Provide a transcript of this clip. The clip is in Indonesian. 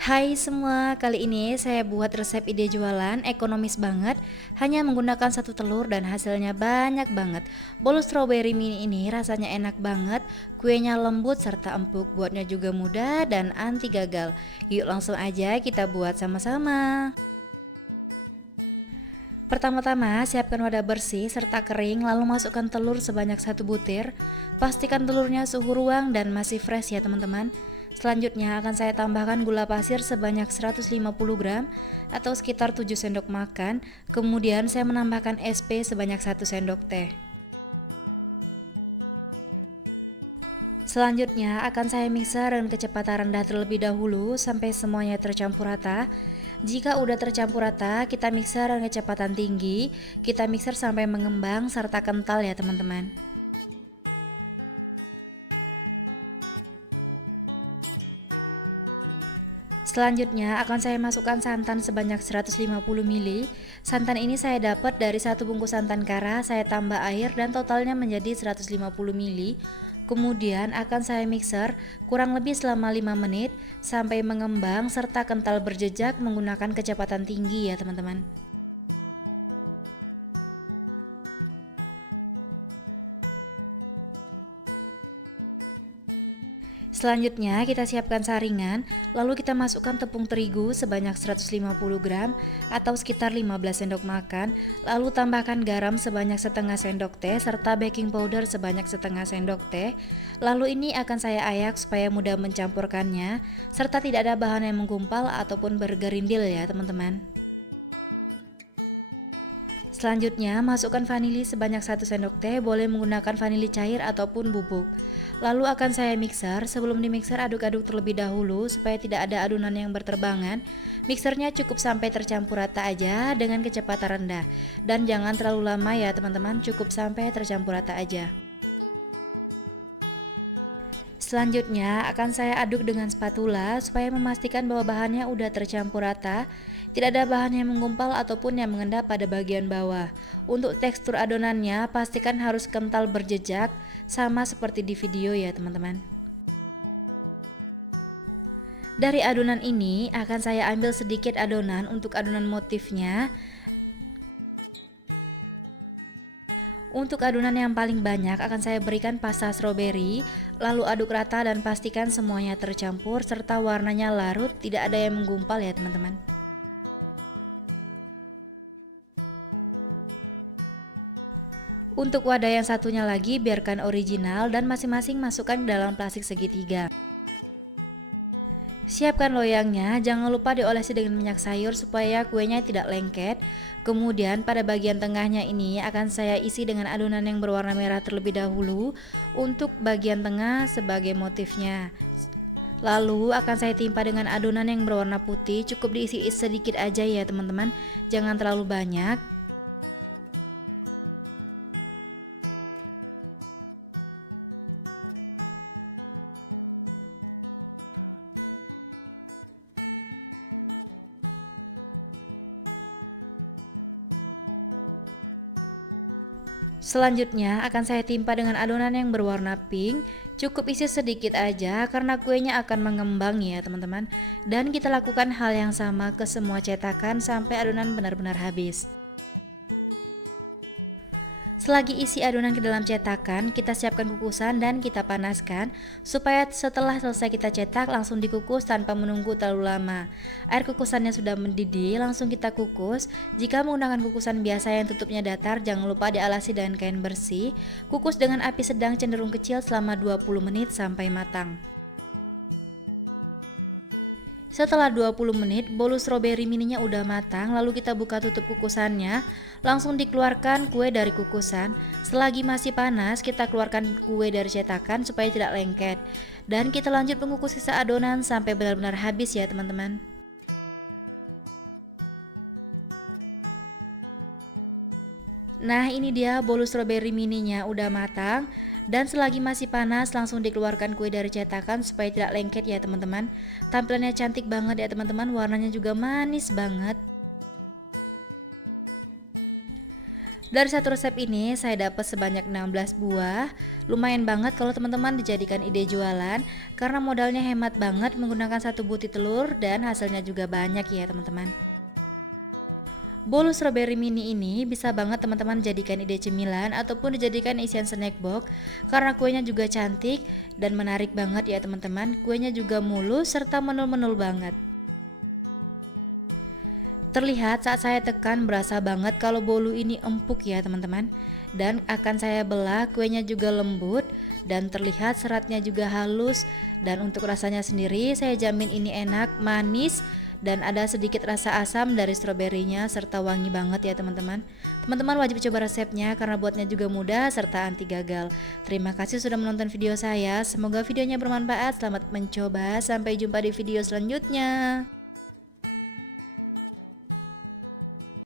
Hai semua, kali ini saya buat resep ide jualan ekonomis banget, hanya menggunakan satu telur dan hasilnya banyak banget. Bolu strawberry mini ini rasanya enak banget, kuenya lembut serta empuk, buatnya juga mudah dan anti gagal. Yuk langsung aja kita buat sama-sama. Pertama-tama siapkan wadah bersih serta kering, lalu masukkan telur sebanyak 1 butir. Pastikan telurnya suhu ruang dan masih fresh ya teman-teman. Selanjutnya akan saya tambahkan gula pasir sebanyak 150 gram atau sekitar 7 sendok makan. Kemudian saya menambahkan SP sebanyak 1 sendok teh. Selanjutnya akan saya mixer dengan kecepatan rendah terlebih dahulu sampai semuanya tercampur rata. Jika udah tercampur rata, kita mixer dengan kecepatan tinggi. Kita mixer sampai mengembang serta kental ya teman-teman. Selanjutnya akan saya masukkan santan sebanyak 150 ml. Santan ini saya dapat dari satu bungkus santan kara, saya tambah air dan totalnya menjadi 150 ml. Kemudian akan saya mixer kurang lebih selama 5 menit sampai mengembang serta kental berjejak menggunakan kecepatan tinggi ya teman-teman. Selanjutnya kita siapkan saringan, lalu kita masukkan tepung terigu sebanyak 150 gram atau sekitar 15 sendok makan, lalu tambahkan garam sebanyak setengah sendok teh serta baking powder sebanyak setengah sendok teh. Lalu ini akan saya ayak supaya mudah mencampurkannya, serta tidak ada bahan yang menggumpal ataupun bergerindil ya teman-teman. Selanjutnya, masukkan vanili sebanyak 1 sendok teh, boleh menggunakan vanili cair ataupun bubuk. Lalu akan saya mixer, sebelum dimixer aduk-aduk terlebih dahulu supaya tidak ada adonan yang berterbangan. Mixernya cukup sampai tercampur rata aja dengan kecepatan rendah. Dan jangan terlalu lama ya teman-teman, cukup sampai tercampur rata aja. Selanjutnya akan saya aduk dengan spatula supaya memastikan bahwa bahannya udah tercampur rata. Tidak ada bahan yang menggumpal ataupun yang mengendap pada bagian bawah. Untuk tekstur adonannya pastikan harus kental berjejak sama seperti di video ya teman-teman. Dari adonan ini akan saya ambil sedikit adonan untuk adonan motifnya. Untuk adonan yang paling banyak akan saya berikan pasta stroberi, lalu aduk rata dan pastikan semuanya tercampur serta warnanya larut, tidak ada yang menggumpal ya teman-teman. Untuk wadah yang satunya lagi biarkan original dan masing-masing masukkan ke dalam plastik segitiga. Siapkan loyangnya, jangan lupa diolesi dengan minyak sayur supaya kuenya tidak lengket. Kemudian pada bagian tengahnya ini akan saya isi dengan adonan yang berwarna merah terlebih dahulu untuk bagian tengah sebagai motifnya. Lalu akan saya timpa dengan adonan yang berwarna putih, cukup diisi sedikit aja ya teman-teman, jangan terlalu banyak. Selanjutnya akan saya timpa dengan adonan yang berwarna pink. Cukup isi sedikit aja karena kuenya akan mengembang ya teman-teman. Dan kita lakukan hal yang sama ke semua cetakan sampai adonan benar-benar habis. Selagi isi adonan ke dalam cetakan, kita siapkan kukusan dan kita panaskan supaya setelah selesai kita cetak langsung dikukus tanpa menunggu terlalu lama. Air kukusannya sudah mendidih, langsung kita kukus. Jika menggunakan kukusan biasa yang tutupnya datar, jangan lupa dialasi dengan kain bersih. Kukus dengan api sedang cenderung kecil selama 20 menit sampai matang. Setelah 20 menit, bolu stroberi mininya udah matang, lalu kita buka tutup kukusannya. Langsung dikeluarkan kue dari kukusan. Selagi masih panas, kita keluarkan kue dari cetakan supaya tidak lengket. Dan kita lanjut mengukus sisa adonan sampai benar-benar habis ya teman-teman. Nah ini dia bolu stroberi mininya udah matang. Dan selagi masih panas langsung dikeluarkan kue dari cetakan supaya tidak lengket ya teman-teman. Tampilannya cantik banget ya teman-teman, warnanya juga manis banget. Dari satu resep ini saya dapat sebanyak 16 buah. Lumayan banget kalau teman-teman dijadikan ide jualan karena modalnya hemat banget menggunakan satu butir telur dan hasilnya juga banyak ya teman-teman. Bolu strawberry mini ini bisa banget teman-teman jadikan ide cemilan ataupun dijadikan isian snack box karena kuenya juga cantik dan menarik banget ya teman-teman. Kuenya juga mulus serta menul-menul banget. Terlihat saat saya tekan berasa banget kalau bolu ini empuk ya teman-teman. Dan akan saya belah, kuenya juga lembut dan terlihat seratnya juga halus. Dan untuk rasanya sendiri saya jamin ini enak, manis dan ada sedikit rasa asam dari stroberinya serta wangi banget ya teman-teman. Teman-teman wajib coba resepnya karena buatnya juga mudah serta anti gagal. Terima kasih sudah menonton video saya. Semoga videonya bermanfaat. Selamat mencoba. Sampai jumpa di video selanjutnya.